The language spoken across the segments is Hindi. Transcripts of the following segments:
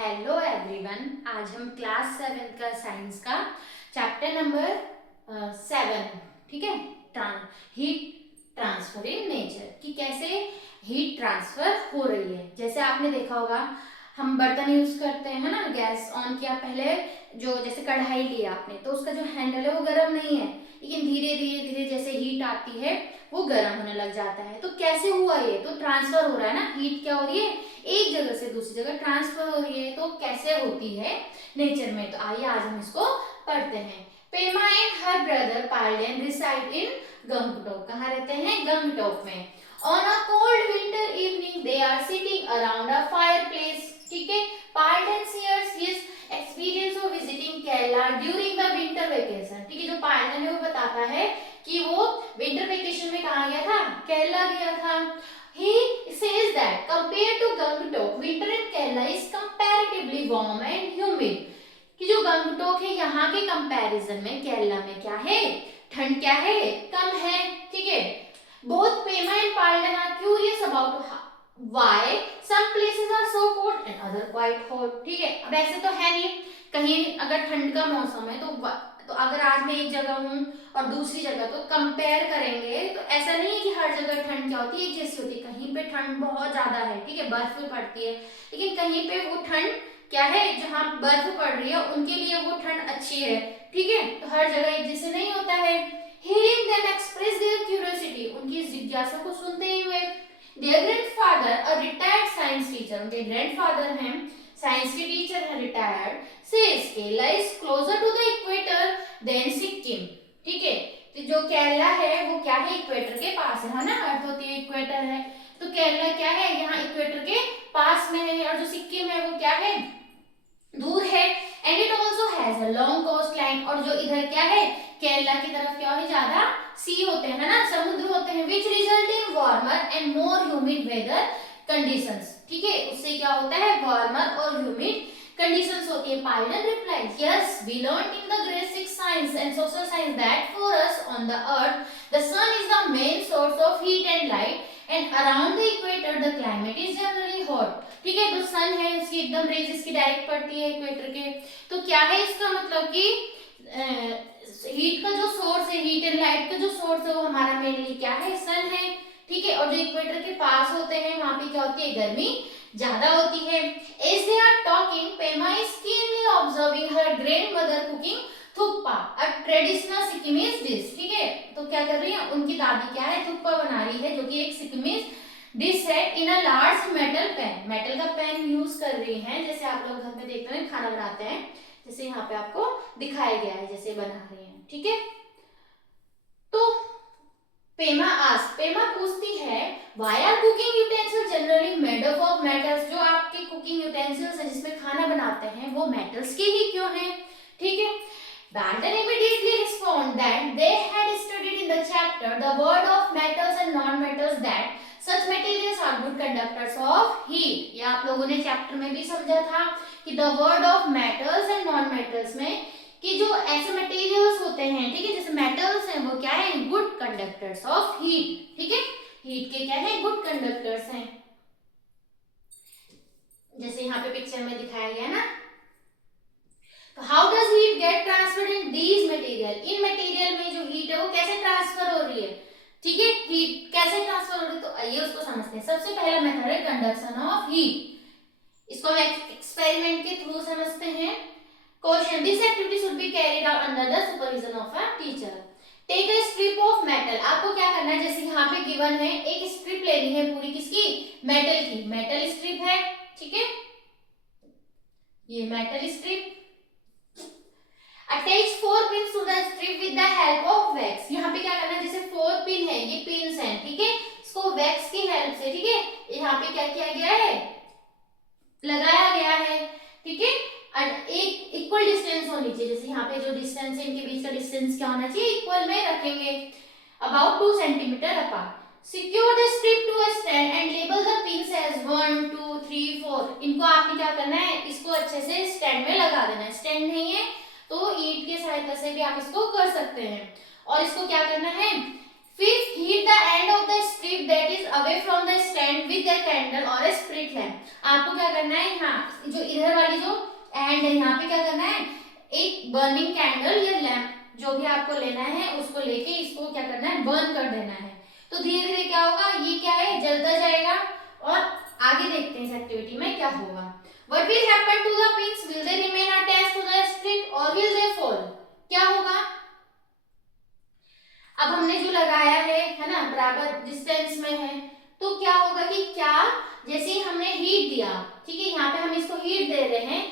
Hello everyone. आज हम क्लास 7 का साइंस का चैप्टर नंबर 7, ठीक है, हीट ट्रांसफर इन नेचर, कि कैसे हीट ट्रांसफर हो रही है। जैसे आपने देखा होगा, हम बर्तन यूज करते हैं ना, गैस ऑन किया, पहले जो जैसे कढ़ाई लिया आपने तो उसका जो हैंडल है वो गर्म नहीं है, लेकिन धीरे धीरे धीरे जैसे हीट आती है वो गर्म होने लग जाता है। तो कैसे हुआ ये? तो ट्रांसफर हो रहा है ना, हीट क्या हो रही है, एक जगह से दूसरी जगह ट्रांसफर हो रही है। तो कैसे होती है नेचर में, तो आइए आज हम इसको पढ़ते हैं। Pema and her brother Parlian reside in Gangtok. कहाँ रहते हैं? गंगटोक में। On a cold winter evening they are sitting around a fireplace. ठीक है, Parlian shares his experience of visiting Kerala during the winter vacation. ठीक है, जो पार्लियन है वो बताता है कि वो विंटर वेकेशन में कहाँ गया था? केरला गया था। He says that compared to Gangtok, winter in Kerala is comparatively warm and humid. कि जो गंगटोक है यहाँ के कंपैरिजन में केरला में क्या है? ठंड क्या है? कम है। ठीक है। Both Pema and Palden are curious about why some places are so cold and other quite hot. ठीक है, अब ऐसे तो है नहीं, कहीं अगर ठंड का मौसम है तो अगर आज मैं एक जगह हूँ और दूसरी जगह तो कंपेयर करेंगे तो ऐसा नहीं है कि हर जगह ठंड क्या होती है, एक जैसी होती है। कहीं पे ठंड बहुत ज्यादा है, ठीक है, बर्फ भी पड़ती है, लेकिन कहीं पे वो ठंड क्या है, जहाँ बर्फ पड़ रही है उनके लिए वो ठंड अच्छी है। ठीक है, तो हर जगह एक जैसे नहीं होता है। Hearing them express their curiosity, उनकी जिज्ञासा को सुनते ही हुए, their grandfather, a retired science teacher, उनके ग्रैंडफादर हैं, साइंस के टीचर है, retired, says Kerala is closer to the equator than Sikkim. ठीक है, तो जो केरला है वो क्या है, इक्वेटर के पास है ना, अर्थ होती है इक्वेटर है, तो केरला क्या है, यहाँ इक्वेटर के पास में है, और जो सिक्किम है वो क्या है, दूर है। And it also has a long coast line, और जो इधर क्या है, केरला की तरफ क्या है, ज्यादा सी होते हैं ना, समुद्र होते हैं, which result in warmer and more humid weather conditions. ठीक है, उससे क्या होता है, वार्मर और ह्यूमिड कंडीशंस होती है। पाइलन replies, yes we learned in the grade 6 science and social science that for us on the earth the sun is the main source of heat and light and around the equator the climate is generally hot. ठीक है, जो सन है उसकी एकदम रेज इसकी डायरेक्ट पड़ती है इक्वेटर के, तो क्या है इसका मतलब कि हीट का जो सोर्स है, हीट एंड लाइट का जो सोर्स है वो हमारा मेनली क्या है, सन है। ठीक है, और जो इक्वेटर के पास होते हैं वहां पे क्या होती है, गर्मी ज्यादा होती है। As they are talking, Pema is keenly observing her grandmother cooking thukpa, a traditional Sikkimese dish। ठीक है, तो क्या कर रही है, उनकी दादी क्या है, थुक्पा बना रही है, जो कि एक सिक्किमीज डिश है। In a large metal pan, metal का पैन यूज कर रही है, जैसे आप लोग घर में देखते हैं खाना बनाते हैं, जैसे यहाँ पे आपको दिखाया गया है, जैसे बना रही है। ठीक है, तो पेमा पूछती है, why are cooking utensils generally made up of metals, जो आपके कुकिंग यूटेंसिल्स है जिसमें खाना बनाते हैं वो मेटल्स के ही क्यों हैं? ठीक है, Barton immediately respond that they had studied in the chapter the word of metals and non-metals that such materials are good conductors of heat। ये आप लोगों ने चैप्टर में भी समझा था कि the word of metals and non-metals में कि जो ऐसे मटेरियल्स होते हैं, ठीक है, जैसे मेटल्स हैं वो क्या है, गुड कंडक्टर्स ऑफ हीट। ठीक है, हीट के क्या है, गुड कंडक्टर्स हैं, जैसे यहाँ पे पिक्चर में दिखाया गया ना। तो how does heat get transferred in these material, in material में जो हीट है वो कैसे ट्रांसफर हो रही है? ठीक है, हीट कैसे ट्रांसफर हो रही है, तो आइए उसको समझते हैं। सबसे पहला मेथड है कंडक्शन ऑफ हीट, इसको हम एक्सपेरिमेंट के थ्रू समझते हैं। Caution, this activity should be carried out under the supervision of a teacher. Take a strip of metal, आपको क्या करना है, जैसे यहाँ पे गिवन है, एक स्ट्रिप लेनी है पूरी, किसकी, मेटल की, मेटल स्ट्रिप है। ठीक है, ये metal strip, attach 4 pin to the strip with the help of wax. यहाँ पे क्या करना है, जैसे 4 पिन है, ये पिन्स हैं, ठीक है, इसको वैक्स की हेल्प से, ठीक है, यहाँ पे क्या किया गया है, लगाया गया है। ठीक है, एक इक्वल डिस्टेंस होनी चाहिए, जैसे यहाँ पे जो डिस्टेंस है इनके बीच का डिस्टेंस क्या होना चाहिए, इक्वल में रखेंगे, about 2 centimetre apart. Secure the strip to a stand and label the pins as 1 2 3 4। इनको आपने क्या करना है, इसको अच्छे से स्टैंड में लगा देना है। स्टैंड नहीं है तो ईंट की सहायता से भी आप इसको कर सकते हैं। और इसको क्या करना है, फिर heat the end of the strip that is away from the stand with the candle और ए स्प्रिट लैम्प। आपको क्या करना है, यहाँ जो इधर वाली जो एंड है यहाँ पे क्या करना है, एक बर्निंग कैंडल या लैम्प जो भी आपको लेना है उसको लेके इसको क्या करना है, बर्न कर देना है। तो धीरे धीरे क्या होगा, ये क्या है, जलता जाएगा। और आगे देखते हैं इस एक्टिविटी में क्या होगा। What will happen to the pins? Will they remain attached to the strip or will they fall? क्या होगा, अब हमने जो लगाया है ना, बराबर डिस्टेंस में है, तो क्या होगा कि क्या जैसे ही हमने हीट दिया, ठीक है, यहाँ पे हम इसको हीट दे रहे हैं,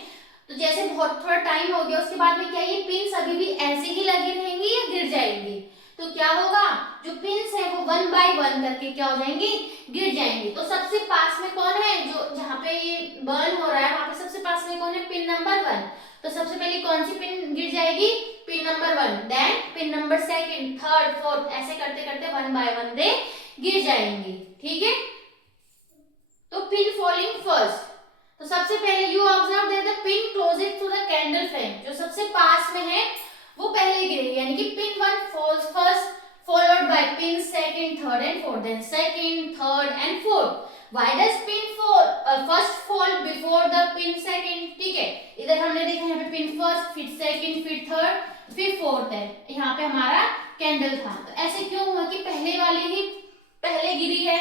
तो जैसे बहुत थोड़ा टाइम हो गया उसके बाद में क्या ये पिन्स अभी भी ऐसे ही लगी रहेंगी या गिर जाएंगी? तो क्या होगा, जो पिन्स है वो 1 बाय 1 करके क्या हो जाएंगी, गिर जाएंगी। तो सबसे पास में कौन है, जो जहाँ पे ये बर्न हो रहा है वहां पे सबसे पास में कौन है, पिन नंबर 1। तो सबसे पहले कौन सी पिन गिर जाएगी, pin number 1, then pin number 2, 3, 4, ऐसे करते करते 1 बाय 1 दे गिर जाएंगी, ठीक है। तो पिन फॉलिंग फर्स्ट, तो सबसे पहले you observe that the pin closest to the candle flame, जो सबसे पास में है वो पहले गिरेगी, यानी कि pin 1 falls first followed by pin 2nd, 3rd and 4th, then 2nd, 3rd and 4th. Why does pin first fall before the pin 2nd? ठीक है, इधर हमने देखा यहाँ पे पिन फर्स्ट, फिर 2nd, फिर 3rd, फिर 4th है, यहाँ पे हमारा कैंडल था। तो ऐसे क्यों हुआ कि पहले वाली ही पहले गिरी है,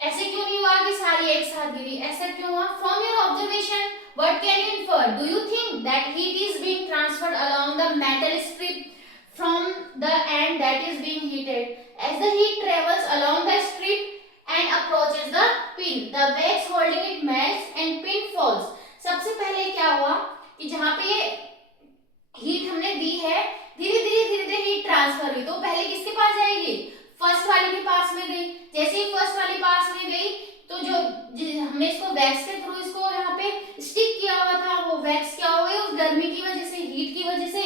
ऐसे क्यों नहीं हुआ कि सारी एक साथ गिरी, ऐसा क्यों हुआ? From your observation, what can you infer? Do you think that heat is being transferred along the metal strip from the end that is being heated? As the heat travels along the strip and approaches the pin, the wax holding it melts and pin falls. सबसे पहले क्या हुआ कि जहाँ पे ये हीट हमने दी है, धीरे धीरे हीट ट्रांसफर हुई, तो पहले किसके पास जाएगी, फर्स्ट वाली के पास में गई। जैसे ही फर्स्ट वाली पास में गई तो जो हमने इसको वैक्स के थ्रू इसको यहाँ पे स्टिक किया हुआ था, वो वैक्स क्या हो गई, उस गर्मी की वजह से, हीट की वजह से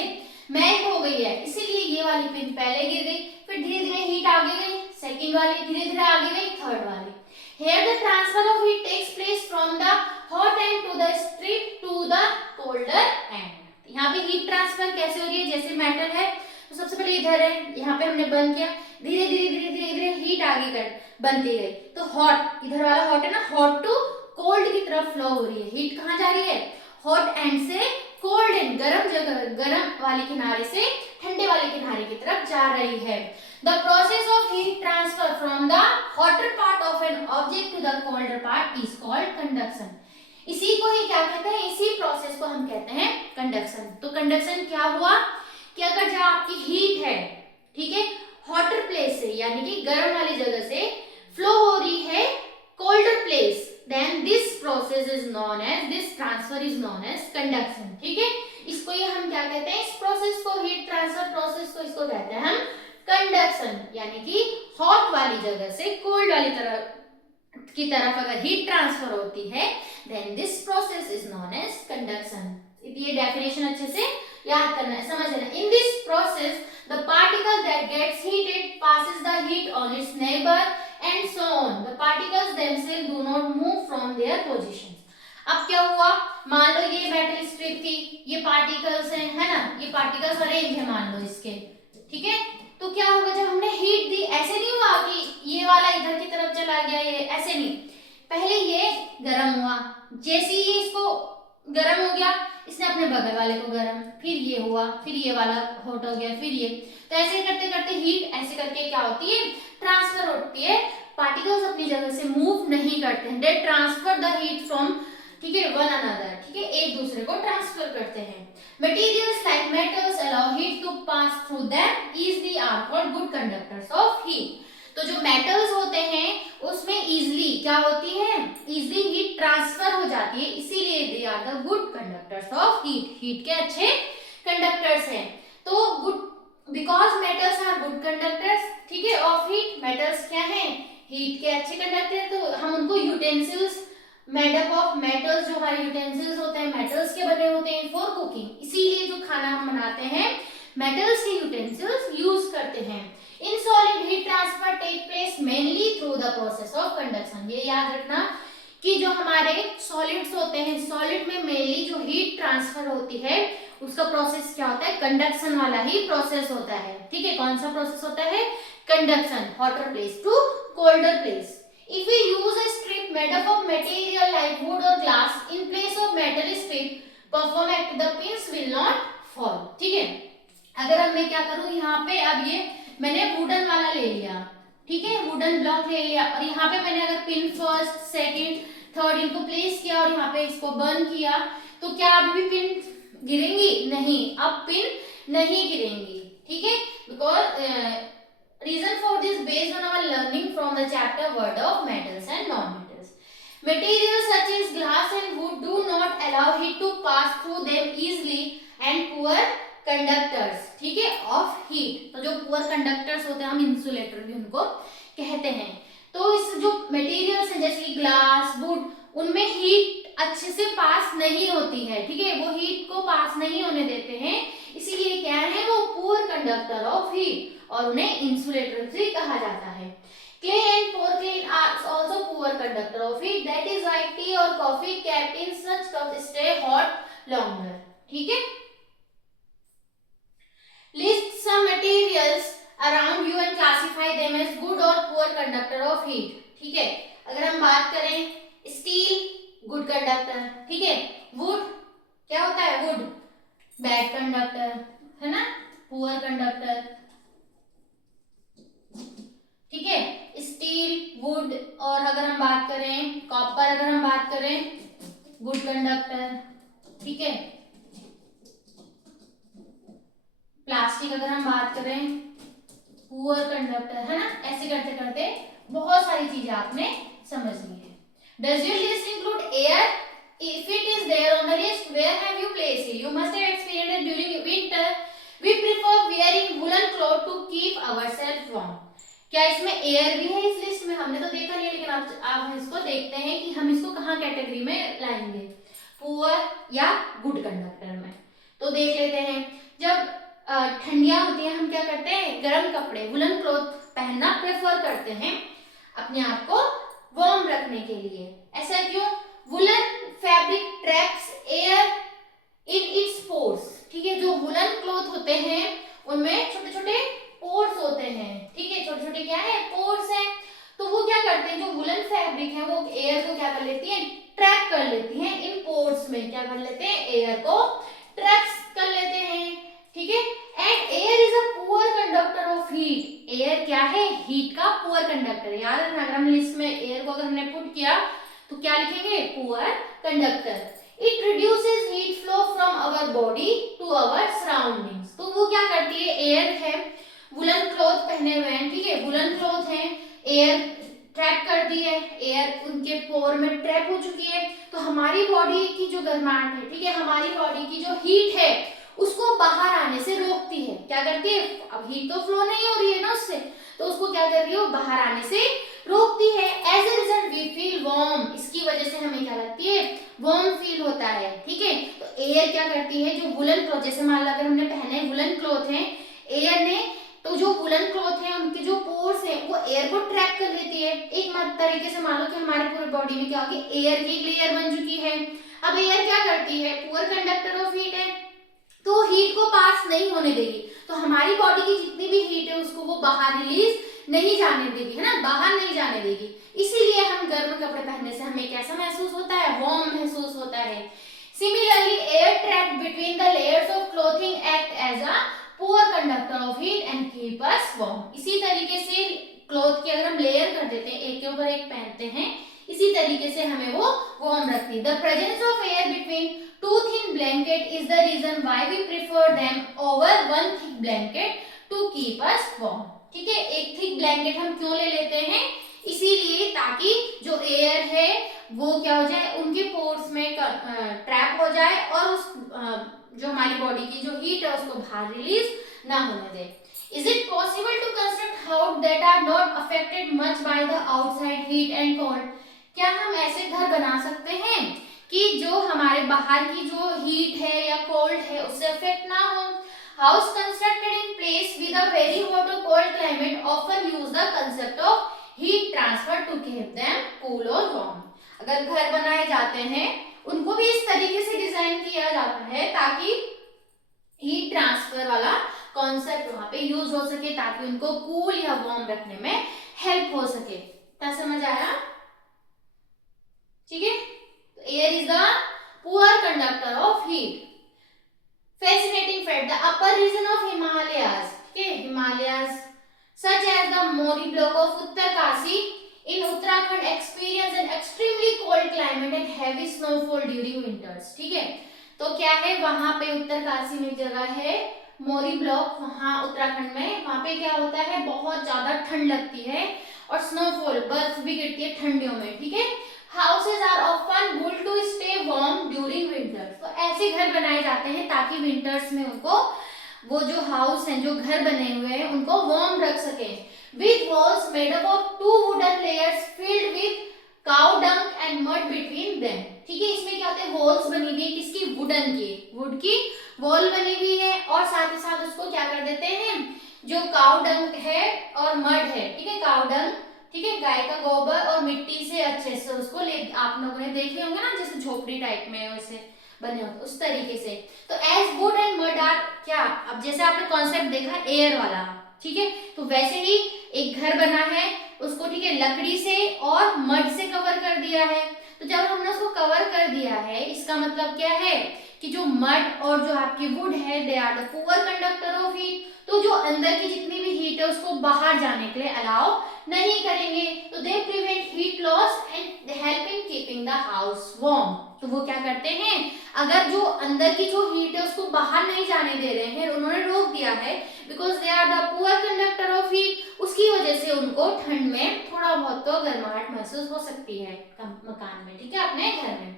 मेल्ट हो गई है, इसीलिए ये वाली पिन पहले गिर गई। फिर धीरे धीरे हीट आगे गई, सेकंड वाली, धीरे धीरे आगे गई थर्ड वाली। Here the transfer of heat takes place from the hot end to the strip to the colder end. यहाँ पे हीट ट्रांसफर कैसे हो रही है, जैसे मेटल है तो सबसे पहले इधर है, यहाँ पे हमने बंद किया, धीरे धीरे हीट आगे कर बनती गई, तो हॉट, इधर वाला हॉट है ना, हॉट टू कोल्ड की तरफ फ्लो हो रही है। हीट कहाँ जा रही है, हॉट एंड से कोल्ड एंड, गर्म जगह, गर्म वाले किनारे से ठंडे वाले किनारे की तरफ जा रही है। The process of heat transfer from the hotter part of an object to the colder part is called conduction. इसी को ही क्या कहते हैं, इसी प्रोसेस को हम कहते हैं कंडक्शन। तो कंडक्शन क्या हुआ कि अगर जब आपकी हीट है, ठीक है, हॉटर प्लेस से यानी कि गर्म वाली जगह से फ्लो हो रही है colder place, then this process is known as, this transfer is known as conduction, ठीक है। इसको ये हम क्या कहते हैं, इस प्रोसेस को, हीट ट्रांसफर प्रोसेस को, इसको कहते हैं हम कंडक्शन, यानी कि हॉट वाली जगह से कोल्ड वाली तरफ अगर हीट ट्रांसफर होती है, then this process is known as conduction। ये डेफिनेशन अच्छे से याद करना है, समझना है। In this process, the particle that gets heated passes the heat on its neighbor and so on. The particles themselves do not move from their positions. अब क्या हुआ, मान लो ये मेटल स्ट्रिप थी, ये पार्टिकल्स हैं, है ना, ये पार्टिकल्स अरेंज है मान लो इसके, ठीक है। तो क्या होगा, जब हमने हीट दी, ऐसे नहीं हुआ कि ये वाला इधर की तरफ चला गया, ये ऐसे नहीं, पहले ये गर्म हुआ, जैसे ही इसको गर्म हो गया, इसने अपने बगल वाले को गर्म, फिर ये हुआ, फिर ये वाला हॉट हो गया, फिर ये, तो ऐसे करते करते हीट ऐसे करके क्या होती है, ट्रांसफर होती है। पार्टिकल्स अपनी जगह से मूव नहीं करते हैं, they transfer the heat from, ठीक है, वन अनदर, ठीक है, एक दूसरे को ट्रांसफर करते हैं। Materials like metals allow heat to pass through them easily are called good conductors of heat. तो जो मेटल्स होते हैं उसमें इजीली क्या होती है, इजीली हीट ट्रांसफर हो जाती है, इसीलिए they are the good conductors of heat, heat के अच्छे कंडक्टर्स हैं। तो good, because metals are good conductors, ठीक है, ऑफ हीट, मेटल्स क्या हैं, हीट के अच्छे कंडक्टर, तो हम उनको utensils made up of metals, जो हमारे यूटेंसिल्स होते हैं मेटल्स के बने होते हैं फॉर कुकिंग, इसीलिए जो खाना हम बनाते हैं मेटल्स के यूटेंसिल्स यूज करते हैं। In solid heat transfer take place mainly through the process of conduction. ये याद रखना कि जो हमारे सॉलिड्स होते हैं, सॉलिड में मेनली जो हीट ट्रांसफर होती है उसका प्रोसेस क्या होता है, कंडक्शन वाला ही प्रोसेस होता है, ठीक है। कौन सा प्रोसेस होता है, conduction, hotter place to colder place. If we use a strip made up of material like wood or glass in place of metal strip, perform act, the pins will not fall, ठीक है। अगर अब मैं क्या करूं, यहाँ पे अब ये मैंने वुडन वाला ले लिया, ठीक है, वुडन ब्लॉक ले लिया, और यहाँ पे मैंने अगर पिन फर्स्ट सेकंड थर्ड इनको प्लेस किया और यहाँ पे इसको बर्न किया, तो क्या अभी भी पिन गिरेंगी, नहीं, अब पिन नहीं गिरेंगी, ठीक है। Because reason for this based on our learning from the chapter word of metals and non-metals. Materials such as glass and wood do not allow heat to pass through them easily and poor conductors, ठीक है, of heat। तो जो poor conductors होते हैं, हम इंसुलेटर भी उनको कहते हैं। तो इस जो मटेरियल्स हैं जैसे ग्लास वुड, उनमें हीट अच्छे से पास नहीं होती है, ठीक है, वो हीट को पास नहीं होने देते हैं, इसीलिए क्या है, वो पुअर कंडक्टर ऑफ हीट, और उन्हें इंसुलेटर भी कहा जाता है। Clay and porcelain are also poor conductor of heat, that is why tea or coffee kept in such cups stay hot longer, ठीक है। List some materials around you and classify them as good or poor conductor of heat, ठीक है। अगर हम बात करें, स्टील गुड कंडक्टर, ठीक है, वुड क्या होता है, वुड बैड कंडक्टर, है ना, पुअर कंडक्टर, ठीक है। स्टील वुड, और अगर हम बात करें कॉपर, अगर हम बात करें गुड कंडक्टर, ठीक है। प्लास्टिक अगर हम बात करें पुअर कंडक्टर, है ना। ऐसे करते करते बहुत सारी चीजें आपने समझ ली है। Does your list include air? If it is there on the list, where have you placed it? You must have experienced it during winter. We prefer wearing woolen cloth to keep ourselves warm. क्या इसमें एयर भी है इस लिस्ट में? हमने तो देखा नहीं है, लेकिन आप हम इसको देखते हैं कि हम इसको कहाँ कैटेगरी में लाएंगे, पुअर या गुड कंडक्टर में। तो देख लेते हैं, जब ठंडियां होती हैं हम क्या करते हैं, गर्म कपड़े वुलन क्लॉथ पहनना प्रेफर करते हैं अपने आप को वार्म रखने के लिए। ऐसा क्यों? Woollen fabric traps air in its pores, ठीक है। जो वुलन क्लॉथ होते हैं उनमें छोटे छोटे पोर्स होते हैं, ठीक है, छोटे छोटे क्या है, पोर्स हैं। तो वो क्या करते हैं, जो वुलन फैब्रिक है वो एयर को क्या कर लेती है, ट्रैप कर लेती है इन पोर्स में, क्या कर लेते हैं, एयर को ट्रैप कर लेते हैं, ठीक है। And air is a poor conductor of heat, air क्या है, हीट का पुअर कंडक्टर। याद रखना, अगर हम लिस्ट में एयर को अगर हमने पुट किया तो क्या लिखेंगे, poor conductor. It reduces heat flow from our body to our surroundings. तो वो क्या करती है, एयर है, वुलन क्लॉथ पहने हुए हैं, ठीक है, वुलन क्लॉथ है, एयर ट्रैप कर दी है, एयर उनके पोर में ट्रैप हो चुकी है, तो हमारी बॉडी की जो गर्माहट है, ठीक है, हमारी बॉडी की जो हीट है उसको बाहर आने से रोकती है। क्या करती है, अब हीट तो फ्लो नहीं हो रही है ना उससे, तो उसको क्या कर रही है, बाहर आने से रोकती है। As a result we feel warm, इसकी वजह से हमें क्या लगती है, वार्म फील होता है, ठीक है। तो एयर क्या करती है, जो वुलन क्लॉथ, जैसे मान लो अगर हमने पहने वुलन क्लॉथ है, एयर ने तो जो वुलन क्लॉथ है उनके जो पोर्स है वो एयर को ट्रैप कर लेती है। एक तरीके से मान लो कि हमारे पूरे बॉडी में क्या होगी, एयर की एक लेयर बन चुकी है। अब एयर क्या करती है, पुअर कंडक्टर ऑफ हीट है, तो हीट को पास नहीं होने देगी, तो हमारी बॉडी की जितनी भी हीट है उसको वो बाहर रिलीज नहीं जाने देगी, है ना, बाहर नहीं जाने देगी। इसीलिए हम गर्म कपड़े पहनने से हमें कैसा महसूस होता है, वार्म महसूस होता है। Similarly air trap between the layers of clothing act as a poor conductor of heat and keep us warm. इसी तरीके से क्लॉथ की अगर हम लेयर कर देते हैं, एक के ऊपर एक पहनते हैं, इसी तरीके से हमें वो वार्म रखती है। The presence of air between two thin blanket is the reason why we prefer them over one thick blanket to keep us warm, ठीक है। एक थिक ब्लैंकेट हम क्यों ले लेते हैं, इसीलिए ताकि जो एयर है वो क्या हो जाए, उनके पोर्स में ट्रैप हो जाए और उस जो हमारी बॉडी की जो हीट है उसको बाहर रिलीज ना होने दे। Is it possible to construct house that are not affected much by the outside heat and cold? क्या हम ऐसे घर बना सकते हैं कि जो हमारे बाहर की जो हीट है या कोल्ड है उससे अफेक्ट ना हो। House constructed in place with a very hot और cold climate often use the concept of heat transfer to keep them cool और वार्म। अगर घर बनाए जाते हैं उनको भी इस तरीके से डिजाइन किया जाता है ताकि हीट ट्रांसफर वाला कॉन्सेप्ट वहां पे यूज हो सके ताकि उनको कूल या वार्म रखने में हेल्प हो सके। क्या समझ आया? ठीक है, तो air is the poor conductor of heat. Fascinating fact, the upper region of Himalayas, okay, Himalayas such as the Mori block of Uttarkasi in Uttarakhand experience an extremely cold climate and heavy snowfall during winters। ठीक है, तो क्या है वहां पे उत्तरकाशी में जगह है मोरी ब्लॉक, वहां उत्तराखंड में, वहां पे क्या होता है बहुत ज्यादा ठंड लगती है और स्नोफॉल बर्फ भी गिरती है ठंडियों में। ठीक है, houses are often built to stay warm during winter. तो ऐसे घर बनाए जाते हैं ताकि विंटर्स में उनको वो जो हाउस हैं, जो घर बने हुए हैं, उनको वार्म रख सके। With walls made up of 2 wooden layers filled with cow dung and mud between them. ठीक है, इसमें क्या होता है वॉल्स बनी हुई है किसकी, वुडन की, वुड की वॉल बनी हुई है और साथ ही साथ उसको क्या कर देते हैं, जो काउ डंग है और मड है, ठीक है, काउ डंग, ठीक है, गाय का गोबर और मिट्टी से अच्छे से उसको ले, आप लोगों ने देखे होंगे ना जैसे झोपड़ी टाइप में वैसे बने होते उस तरीके से। तो as wood and mud are क्या, अब जैसे आपने कॉन्सेप्ट देखा एयर वाला, ठीक है, तो वैसे ही एक घर बना है उसको, ठीक है, लकड़ी से और मड से कवर कर दिया है। तो जब हमने उसको कवर कर दिया है इसका मतलब क्या है कि जो मड और जो आपकी वुड है they are the poor conductor of heat. तो जो अंदर की जितनी भी हीट है उसको बाहर जाने के लिए अलाउ नहीं करेंगे। तो they prevent heat loss and help in keeping the house warm. तो वो क्या करते हैं, अगर जो अंदर की जो हीट है उसको बाहर नहीं जाने दे रहे हैं, उन्होंने रोक दिया है because they are the poor conductor of heat, उसकी वजह से उनको ठंड में थोड़ा बहुत तो गर्माहट महसूस हो सकती है मकान में, ठीक है, अपने घर में।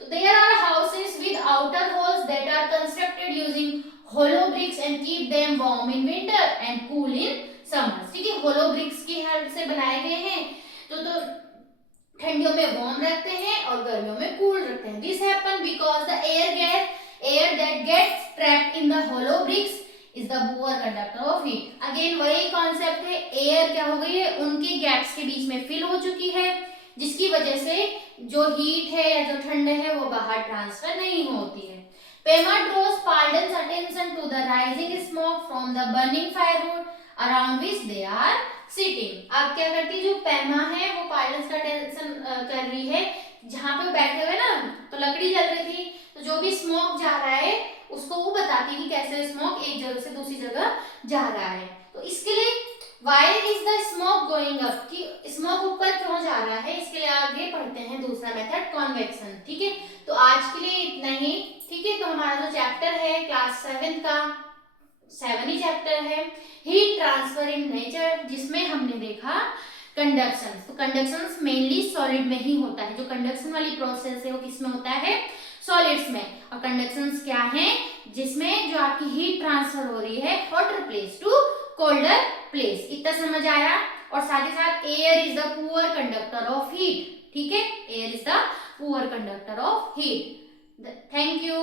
तो there are houses with outer walls that are constructed using hollow bricks and keep them warm in winter and cool in summers। ठीक है, hollow bricks की हेल्प से बनाए गए हैं तो ठंडियों में वार्म रखते हैं और गर्मियों में कूल रखते हैं। This happen because the air that gets trapped in the hollow bricks is the poor conductor of heat. Again वही कॉन्सेप्ट है, एयर क्या हो गई है उनके गैप्स के बीच में फिल हो चुकी है जिसकी वजह से जो हीट है या जो ठंड है वो बाहर ट्रांसफर नहीं होती है। Pema draws Pardon's attention to the rising smoke from the burning firewood around which they are sitting। अब क्या करती है जो पेमा है वो पार्डन्स का अटेंशन कर रही है, जहाँ पे बैठे हुए ना तो लकड़ी जल रही थी, तो जो भी स्मोक जा रहा है उसको वो बताती है कि कैसे स्मोक एक जगह से दूसरी जगह जा रहा है। तो इसके लिए Why is the smoke going up, कि स्मोक ऊपर क्यों जा रहा है, इसके लिए आगे पढ़ते हैं दूसरा मेथड कॉन्वेक्शन। ठीक है, तो आज के लिए इतना ही। ठीक है, तो हमारा जो चैप्टर है क्लास 7 का 7 ही चैप्टर है हीट ट्रांसफर इन नेचर, जिसमें हमने देखा कंडक्शन। तो कंडक्शन मेनली सॉलिड में ही होता है, जो कंडक्शन वाली प्रोसेस है वो किस में होता है, सॉलिड्स में। और कंडक्शन क्या है, जिसमें जो आपकी हीट ट्रांसफर हो रही है hotter place to colder place. इतना समझ आया? और साथ ही साथ air is the poor conductor of heat. ठीक है, air is the poor conductor of heat. Thank you.